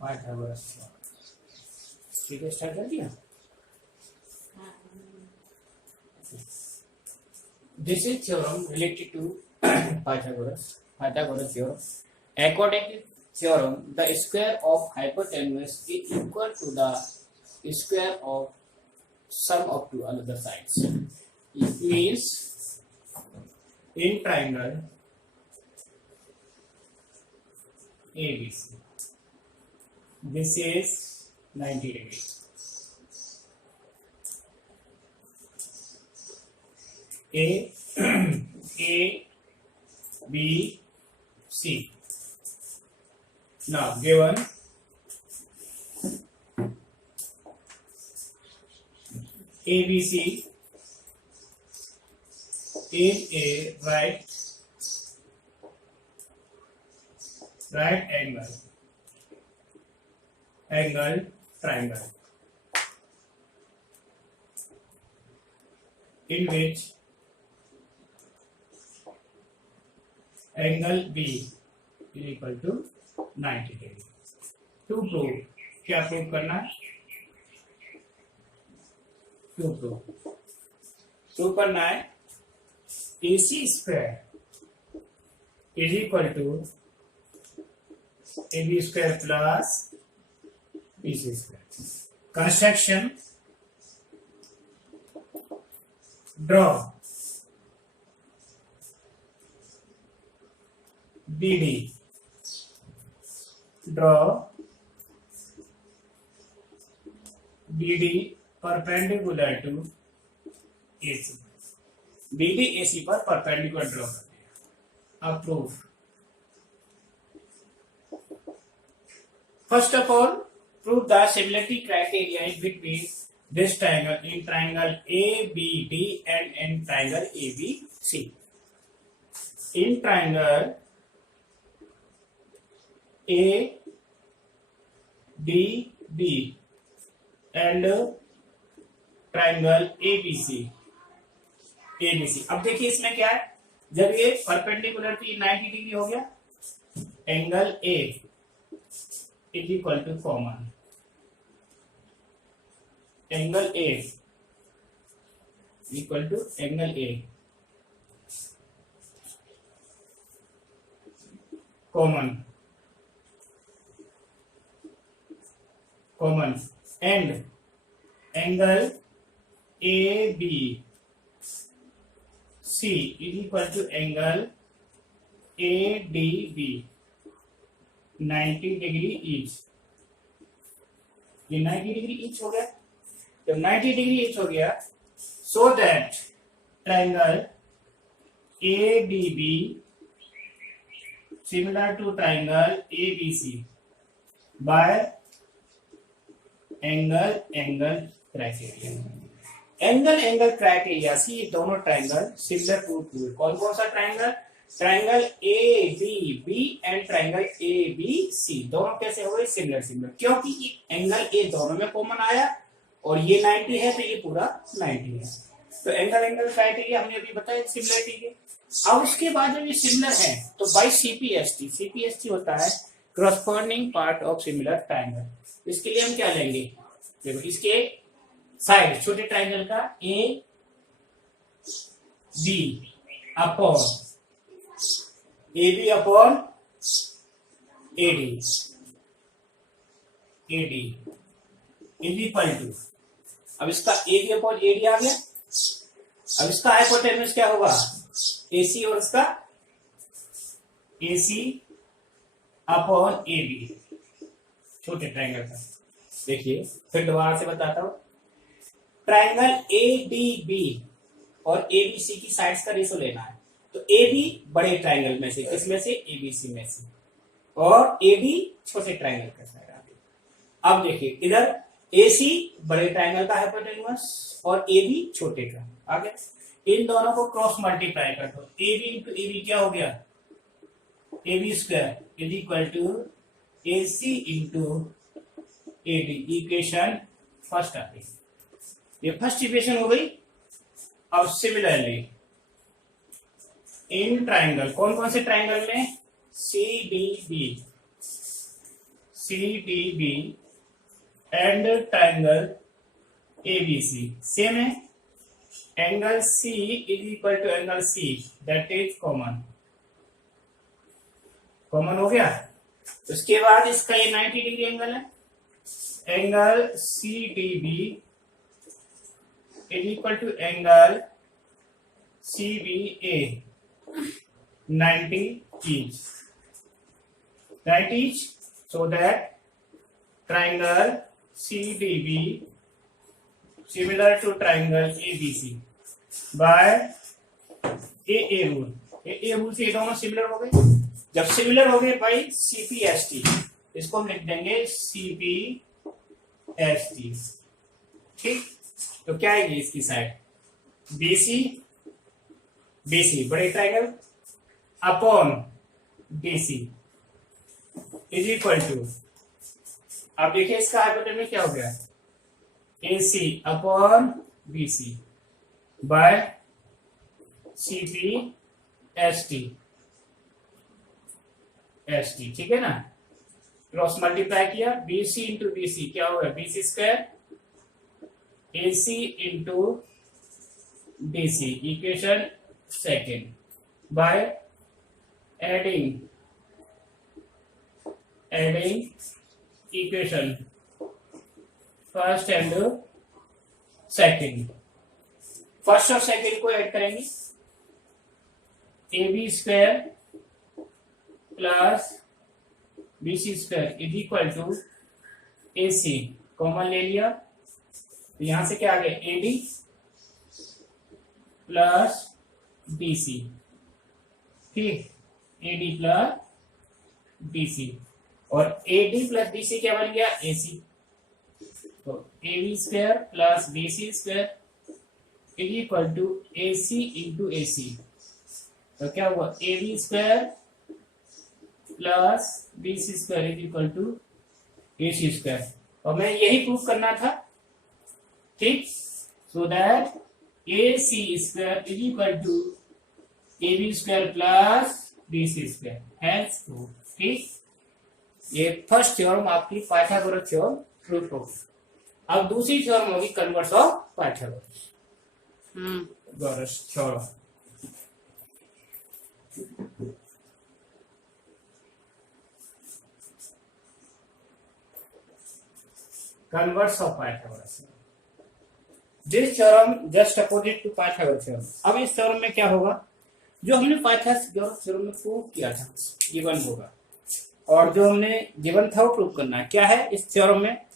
Pythagoras. ठीक है, start कर दिया। This is theorem related to Pythagoras theorem. According to theorem, the square of hypotenuse is equal to the square of sum of two other sides. It means in triangle ABC, this is 90 degrees. A B C. Now given ABC is a right angle triangle in which angle B is equal to 90 degree. To prove, क्या prove करना है? Prove करना है AC square is equal to AB square plus BC square. Construction draw BD, draw BD perpendicular to AC. BD AC पर perpendicular draw कर दिया. अब proof. First of all, prove the similarity criteria in between this triangle in triangle ABD and in triangle ABC. In triangle A D B and triangle ABC. अब देखिए इसमें क्या है, जब ये परपेंडिकुलर थी 90 डिग्री हो गया, angle A is equal to common, angle A equal to angle A common and angle ABC is equal to angle ADB 90 degree each. ये 90 डिग्री ईच हो गया. जब 90 डिग्री ईच हो गया, so that triangle ADB similar to triangle ABC by angle criteria C दोनों triangle similar to कौन कौन सा triangle? Triangle A B B and triangle A B C दोनों कैसे हो गए? सिमिलर. क्योंकि एंगल ए दोनों में कॉमन आया और ये 90 है तो ये पूरा 90 है. तो एंगल क्राइटेरिया हमने अभी बताया सिमिलरिटी के. अब उसके बाद जब ये सिमिलर है तो बाई सीपीएसटी होता है corresponding part of similar triangle. इसके लिए हम क्या लेंगे? देखो इसके साइड छोटे ट्राइंगल का A B upon A D is equal to, अब इसका ए बी अपॉन एडी आ गया. अब इसका हाइपोटेन्यूज क्या होगा? एसी और इसका एसी अपॉन ए बी छोटे ट्राइंगल का. देखिए फिर दोबारा से बताता हूं. ट्राइंगल ए डी बी और ए बी सी की साइड्स का रेशो लेना है. तो ए बी बड़े ट्राइंगल में से, किसमें से? ए बी सी में से, और ए डी छोटे ट्राइंगल का साइड आ गया. अब देखिए इधर ए सी बड़े ट्राइंगल का हाइपोटेन्यूज और ए बी छोटे का आ गया. इन दोनों को क्रॉस मल्टीप्लाई कर दो. A B into A B क्या हो गया? A B square is equal to A C into A D. Equation first आती है. ये फर्स्ट इक्वेशन हो गई. अब सिमिलरली इन ट्राइंगल, कौन कौन से ट्राइंगल में? C D B CDB and triangle ABC same है. Angle C is equal to angle C, that is common हो गया. उसके बाद इसका ये 90 डिग्री एंगल है. Angle CDB is equal to angle CBA 90 each. So that triangle CDB similar to triangle ABC by AA rule. AA rule से ये दोनों सिमिलर हो गए. जब सिमिलर हो गए भाई CPST, इसको हम लिख देंगे CPST. ठीक, तो क्या आएगी इसकी साइड BC बड़े triangle upon DC is equal to, आप देखिए इसका हाइपोटेनस क्या हो गया, AC upon BC by CPST. ठीक है ना. क्रॉस मल्टीप्लाई किया, BC इंटू BC क्या होगा, BC square AC into DC equation second by adding equation first and second. First और सेकेंड को ऐड करेंगे, AB square plus BC square is equal to AC common ले लिया, तो यहां से क्या आ गया AD प्लस BC. ठीक, AD प्लस BC और AD प्लस BC क्या बन गया AC. तो AB square plus BC square is equal to AC into AC. तो क्या हुआ AB square plus BC square is equal to AC square. और मैं यही प्रूफ करना था. ठीक, so that AC square is equal to AB square plus BC square. Hence proof. ठीक, ये फर्स्ट थ्योरम आपकी पाइथागोरस थ्योरम प्रूफ होगी. अब दूसरी थ्योरम होगी converse of Pythagoras theorem. Converse of Pythagoras. This theorem just opposite to Pythagoras theorem. अब इस theorem में क्या होगा, जो हमने पाइथागोरस थ्योरम में प्रूव किया था गिवन होगा, और जो हमने गिवन था वो प्रूव करना है. क्या है इस थ्योरम में,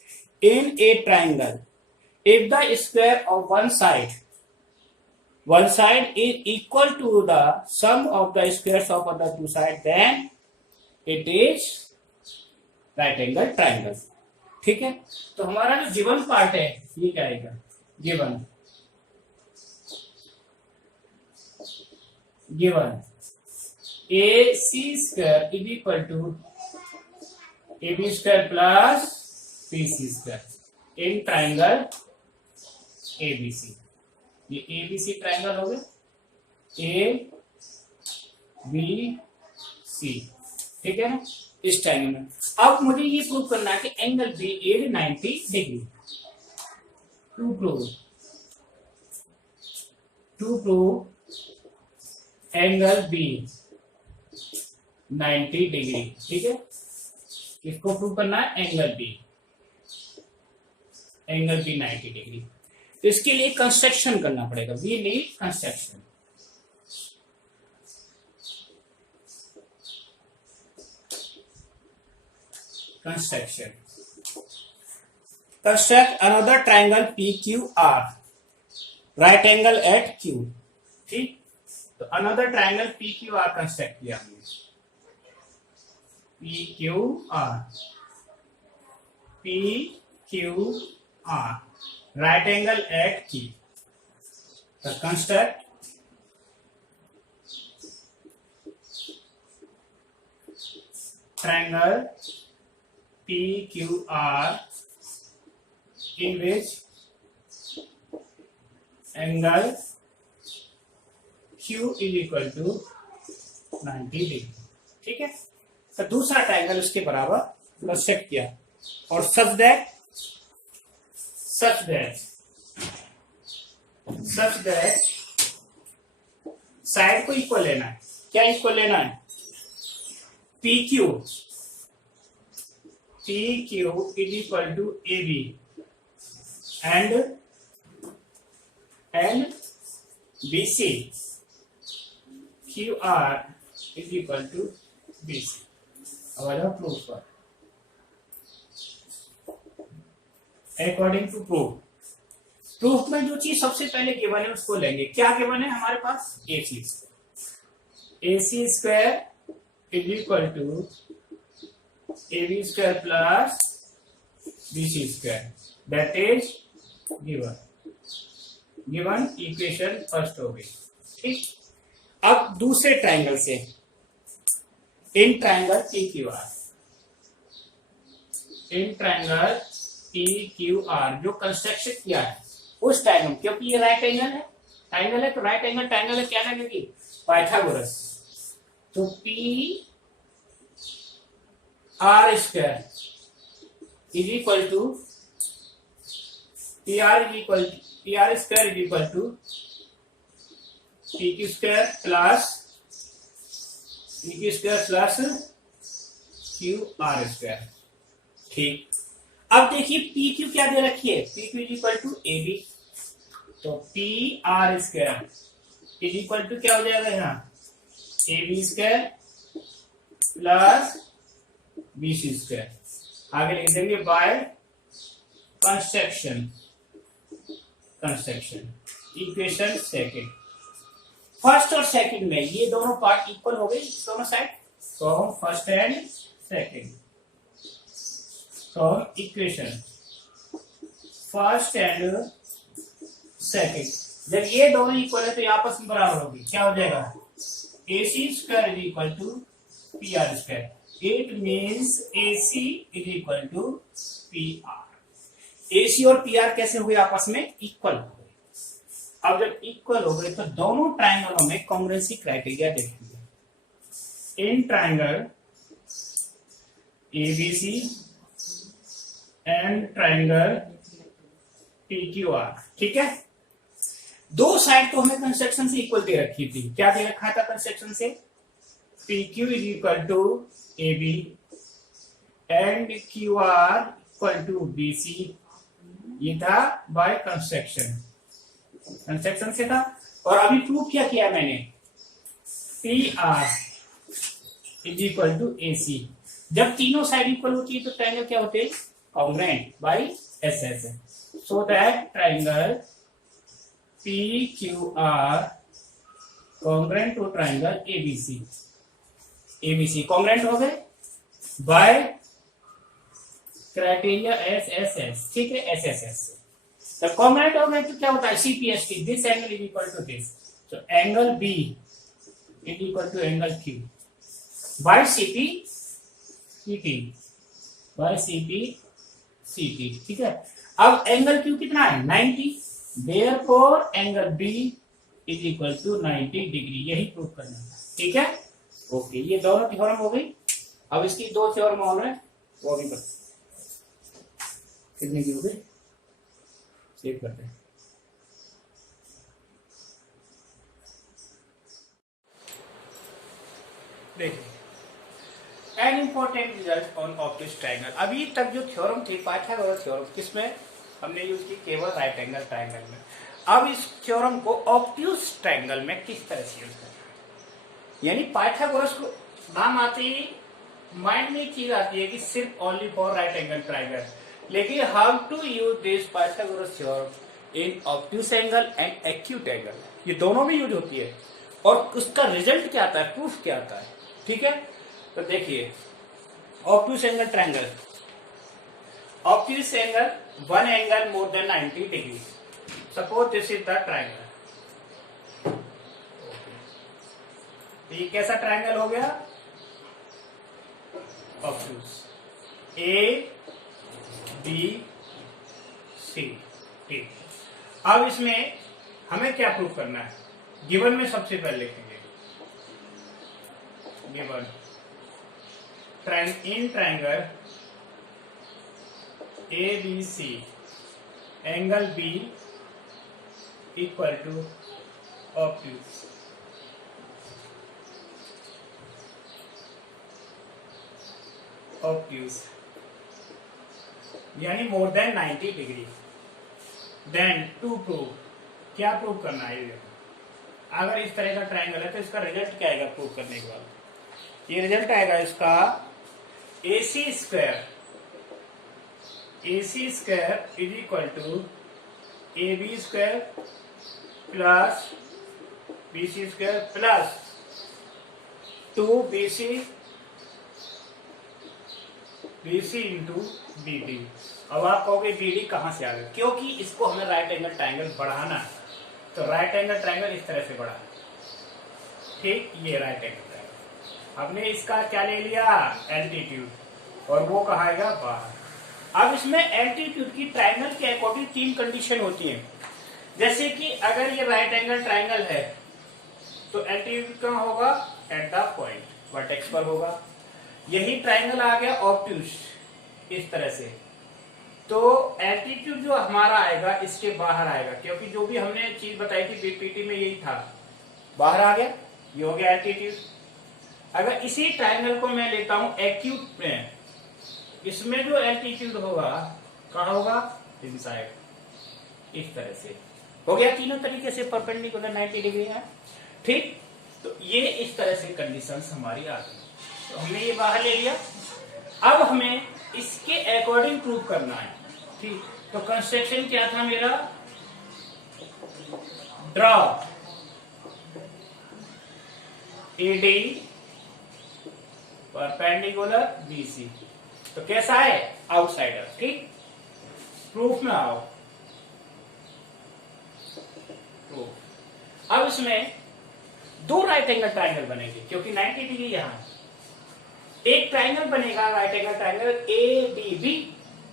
in a triangle if the square of one side is equal to the sum of the squares of other two side then it is right angle triangle. ठीक है, तो हमारा जो गिवन पार्ट है ये क्या आएगा, given AC square is equal to AB square plus BC square in triangle ABC. ये ABC ट्राइंगल हो गया ABC. ठीक है ना, इस ट्राइंगल में. अब मुझे ये प्रूव करना है कि angle B is 90 degree. To prove angle B 90 degree. ठीक है, इसको प्रूव करना है एंगल B 90 डिग्री. तो इसके लिए कंस्ट्रक्शन करना पड़ेगा. We need construction. Construct another triangle PQR, right angle at Q. ठीक, तो अनदर ट्राइंगल PQR कंस्ट्रक्ट किया हमने. PQR right angle at Q. The construct triangle PQR in which angle Q is equal to 90 degree. ठीक है, तो दूसरा triangle उसके बराबर कंस्ट्रक्ट किया, और सच दैट साइड को इक्वल लेना है। क्या इक्वल लेना है? P Q is equal to A B and B C, Q R is equal to B C. अब प्रूफ पर, अकॉर्डिंग टू प्रूफ में जो चीज सबसे पहले गिवन है उसको लेंगे। क्या गिवन है हमारे पास? AC square is equal to AB square plus BC square, that is given equation first हो गई। ठीक, अब दूसरे ट्राइंगल से, इन ट्राइंगल PQR जो कंस्ट्रक्शन किया है उस ट्राइंगल, क्योंकि ये राइट एंगल है, तो राइट एंगल क्या लगेगी? पाइथागोरस। तो P R square is equal to PR square is equal to PQ square plus QR square. ठीक, अब देखिए PQ क्या दे रखी है? PQ is equal to AB, तो PR square is equal to क्या हो जाएगा यहाँ? AB square plus BC square. आगे लिख देंगे by construction equation second. First और सेकंड में ये दोनों पार्ट इक्वल हो गए, दोनों साइड, तो फर्स्ट एंड सेकंड, तो इक्वेशन फर्स्ट एंड सेकंड, जब ये दोनों इक्वल है तो ये आपस में बराबर होगी। क्या हो जाएगा? AC square is equal to PR square. It means AC is equal to PR। AC और PR कैसे हुए? आपस में इक्वल हो गए। अब जब इक्वल हो गए तो दोनों ट्राइंगलों में कॉन्ग्रुएंसी क्राइटेरिया देखेंगे। इन triangle ABC and triangle PQR, ठीक है। दो साइड तो हमें कंस्ट्रक्शन से इक्वल दे रखी थी। क्या दे रखा था कंस्ट्रक्शन से? PQ is equal to AB and QR equal to BC। ये था बाय कंस्ट्रक्शन से था। और अभी प्रूफ क्या किया मैंने? PR is equal to AC। जब तीनों साइड इक्वल होती है तो ट्राइंगल क्या होते हैं? Congruent by SS। So that triangle PQR congruent to triangle ABC congruent हो गए बाय क्राइटेरिया SSS, ठीक है, SSS से। तो कॉन्ग्रुएंट हो गए तो क्या होता है? CPST, this angle is equal to this, तो angle B is equal to angle Q by CP, ठीक है। अब एंगल Q कितना है? 90, therefore angle B is equal to 90 degree. यही प्रूफ करना है, ठीक है। ओके, ये दोनों थ्योरम हो गई। अब इसकी दो थ्योरम और है, वो भी बता कितने की हो गई, सेव करते हैं। देखिए, an important result on obtuse triangle. अभी तक जो थ्योरम थी पाइथागोरस थ्योरम, किसमें हमने यूज की? केवल राइट एंगल ट्रायंगल में। अब इस थ्योरम को ऑब्ट्यूज ट्रायंगल में किस तरह से यूज करना है? यानी पाइथागोरस को नाम आते ही माइंड में चीज आती है कि सिर्फ only for right angle triangle, लेकिन how to use this Pythagoras theorem in obtuse angle and acute angle, ये दोनों में यूज होती है। और उसका रिजल्ट क्या आता है, प्रूफ क्या आता है, ठीक है। तो देखिए, obtuse angle triangle, obtuse angle one angle more than 90 degree. Suppose this is the triangle. ये कैसा ट्रायंगल हो गया? ऑब्ट्यूज A B C, ठीक। अब इसमें हमें क्या प्रूफ करना है? गिवन में सबसे पहले लिखेंगे, given in triangle ABC angle B equal to obtuse. Obtuse यानी more than 90 degree. Then to prove, क्या प्रूव करना है? अगर इस तरह का ट्रायंगल है तो इसका रिजल्ट क्या आएगा प्रूव करने के बाद? ये रिजल्ट आएगा इसका AC square is equal to AB square plus BC square plus 2BC into BD। अब आप कहोगे BD कहां से आ गया? क्योंकि इसको हमें राइट एंगल ट्रायंगल बढ़ाना है, तो राइट एंगल ट्रायंगल इस तरह से बढ़ा। ठीक, ये राइट एंगल ट्रायंगल हमने इसका क्या ले लिया? एल्टीट्यूड, और वो कहा आएगा बाहर। अब इसमें एल्टीट्यूड की ट्रायंगल के अकॉर्डिंग 3 कंडीशन होती है। जैसे कि अगर ये राइट एंगल ट्रायंगल है तो एल्टीट्यूड कहां होगा? एट द पॉइंट वर्टेक्स पर होगा। यही ट्रायंगल आ गया ऑब्ट्यूज इस तरह से, तो एल्टीट्यूड जो हमारा आएगा इसके बाहर आएगा, क्योंकि जो भी हमने चीज बताई थी बीपीटी में यही था, बाहर आ गया, ये हो गया एल्टीट्यूड। अगर इसी ट्रायंगल को मैं लेता हूं एक्यूट में, इसमें जो एल्टीट्यूड होगा कहां होगा? इनसाइड, इस तरह से हो गया। तीनों तरीके से परपेंडिकुलर 90 डिग्री है। ठीक, तो ये इस तरह से कंडीशंस हमारी आ गई, तो हमने ये बाहर ले लिया। अब हमें इसके अकॉर्डिंग प्रूव करना है। ठीक, तो कंस्ट्रक्शन क्या था मेरा? Draw AD perpendicular BC। तो कैसा है? आउटसाइडर। ठीक, प्रूफ में आओ। प्रूफ। अब इसमें 2 राइट एंगल ट्रायंगल बनेंगे, क्योंकि 90 डिग्री यहां। एक ट्रायंगल बनेगा राइट एंगल ट्रायंगल ADB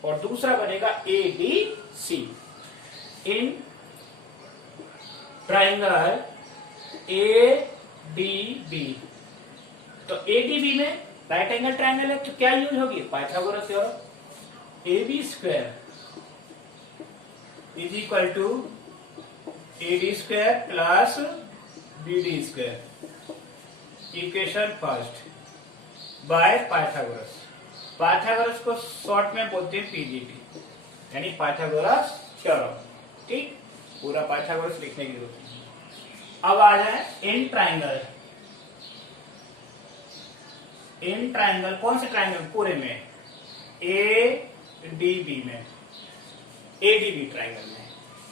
और दूसरा बनेगा ADC। इन ट्रायंगल ADB, तो ADB में राइट एंगल ट्रायंगल है तो क्या यूज होगी? Pythagoras theorem. AB square is equal to AD square plus BD square, equation first by Pythagoras. Pythagoras को शॉर्ट में बोलते हैं PGT, यानी पाइथागोरस थ्योरम। ठीक, पूरा पाइथागोरस लिखने की जरूरत नहीं। अब आ जाए इन ट्रायंगल। इन ट्रायंगल कौन से ट्रायंगल? पूरे में ADB में, ADB ट्रायंगल में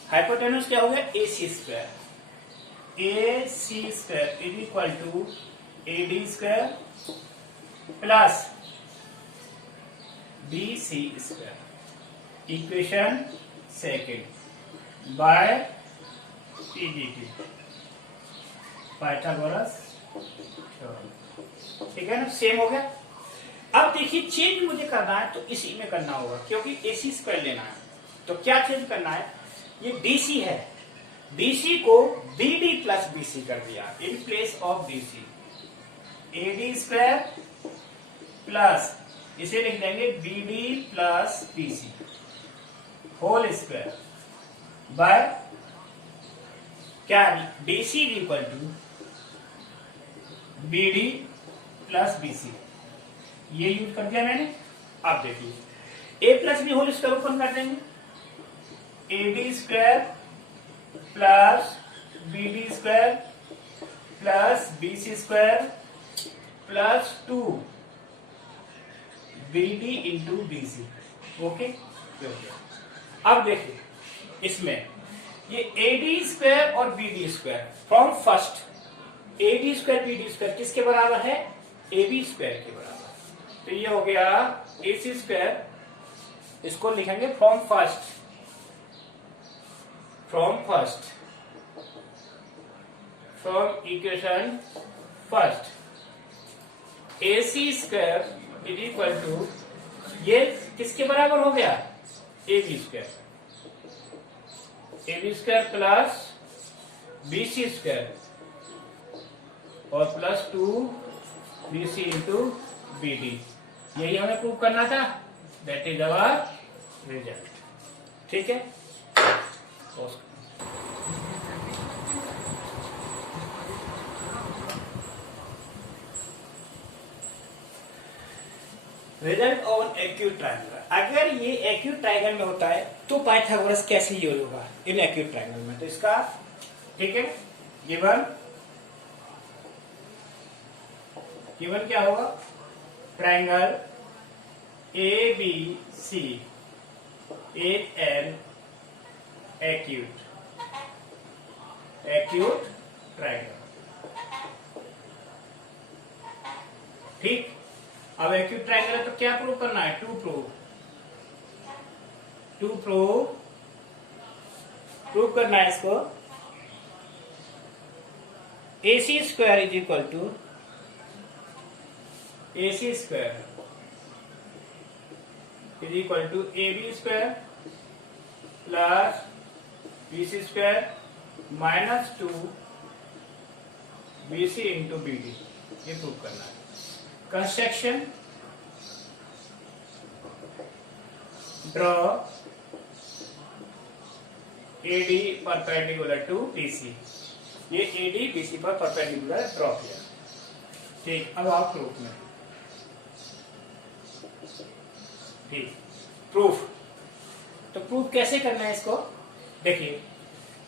हाइपोटेन्यूज क्या हो गया? AC square. AC square is equal to AD square plus BC square, equation second by PGT, Pythagoras theorem. ठीक है ना, सेम हो गया। अब देखिए चेंज मुझे करना है तो इसी में करना होगा, क्योंकि AC स्क्वायर लेना है। तो क्या चेंज करना है? ये DC है, DC को BD प्लस BC कर दिया in place of BC। AD square plus इसे लिख देंगे BD plus BC whole square by क्या? DC equal to BD plus BC। ये यूज कर दिया मैंने। आप देखिए A plus B whole square open कर देंगे, AD square plus BD square plus BC square plus 2 BD into BC। Okay, अब देखिए इसमें ये AD स्क्वायर और BD square from first, AD square BD square किसके बराबर है? AB स्क्वायर के बराबर। तो ये हो गया AC स्क्वायर, इसको लिखेंगे from first, from equation first AC square is equal to, ये किसके बराबर हो गया? AB square, AB square plus BC square और प्लस 2 BC इंटू BD। यही हमें प्रूव करना था, दैट इज अवर रिजल्ट। ठीक है, रिजल्ट ऑन एक्यूट ट्रायंगल। अगर ये एक्यूट ट्रायंगल में होता है तो पाइथागोरस कैसे यूज होगा इन एक्यूट ट्रायंगल में? तो इसका ठीक है, गिवन क्या होगा? Triangle A B C is an acute triangle. ठीक, अब एक्यूट ट्रायंगल है तो क्या प्रूव करना है? टू प्रूव करना है इसको। AC square is equal to AC square is equal to AB square plus BC square minus 2 BC into BD, ये प्रूव करना है। Construction, draw AD perpendicular to BC। ये AD BC पर परपेंडिकुलर ड्रॉ किया। ठीक, अब आप प्रूफ में। ठीक, प्रूफ तो प्रूफ कैसे करना है इसको? देखिए,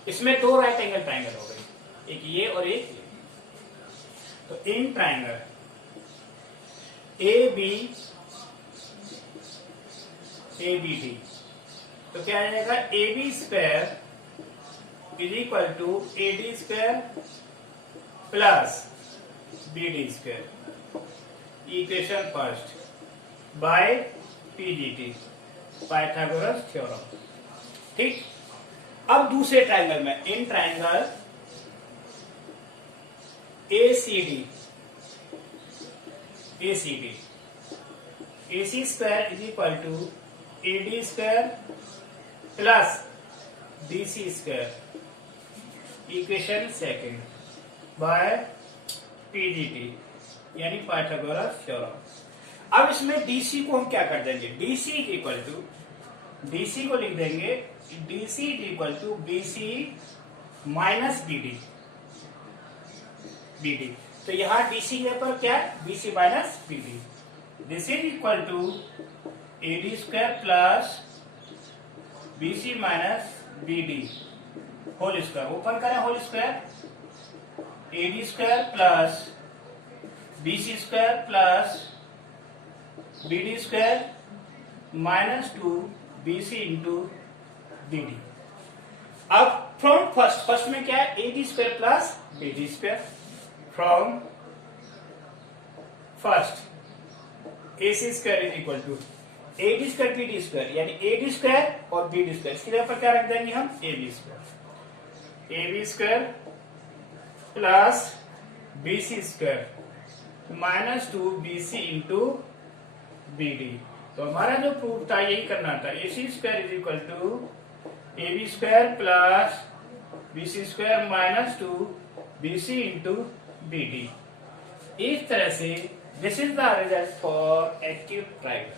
इसमें दो राइट एंगल ट्रायंगल हो गए, एक ये और एक ये। तो इन ट्रायंगल ABD तो क्या आ जाएगा? AB square is equal to AD square plus BD square, equation first by PGT, Pythagoras theorem. ठीक, अब दूसरे ट्रायंगल में in triangle ACD AC square is equal to AD square plus BC square, equation second by PGT यानी Pythagoras theorem. अब इसमें DC को हम क्या कर देंगे? DC is equal to, DC को लिख देंगे DC is equal to BC minus BD। तो यहां DC है पर क्या? BC minus BD। This is equal to AD square plus BC minus BD whole square. Open करें whole square, AD square plus BC square plus BD square minus 2 BC into BD। अब from first में क्या है? AD square plus BD square. From first AC square is equal to AD square BD square, यानी AD square और BD square, इसकी जगह पर क्या रख देंगे हम? AB square plus BC square minus 2 BC into BD। तो हमारा जो प्रूफ था यही करना था। AC square is equal to AB square plus BC square minus 2 BC into BD। इस तरह से this is the result for acute triangle.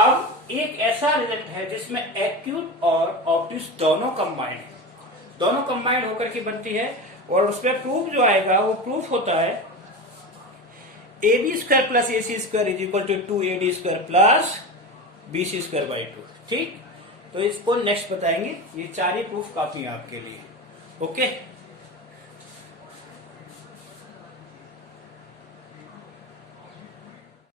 अब एक ऐसा रिजल्ट है जिसमें एक्यूट और ऑब्ट्यूस दोनों कंबाइंड होकर के बनती है, और उसमें प्रूफ जो आएगा वो प्रूफ होता है AB square plus AC square is equal to 2AD square plus BC square by 2। ठीक, तो इसको नेक्स्ट बताएंगे। ये चार ही प्रूफ काफी है आपके लिए। ओके।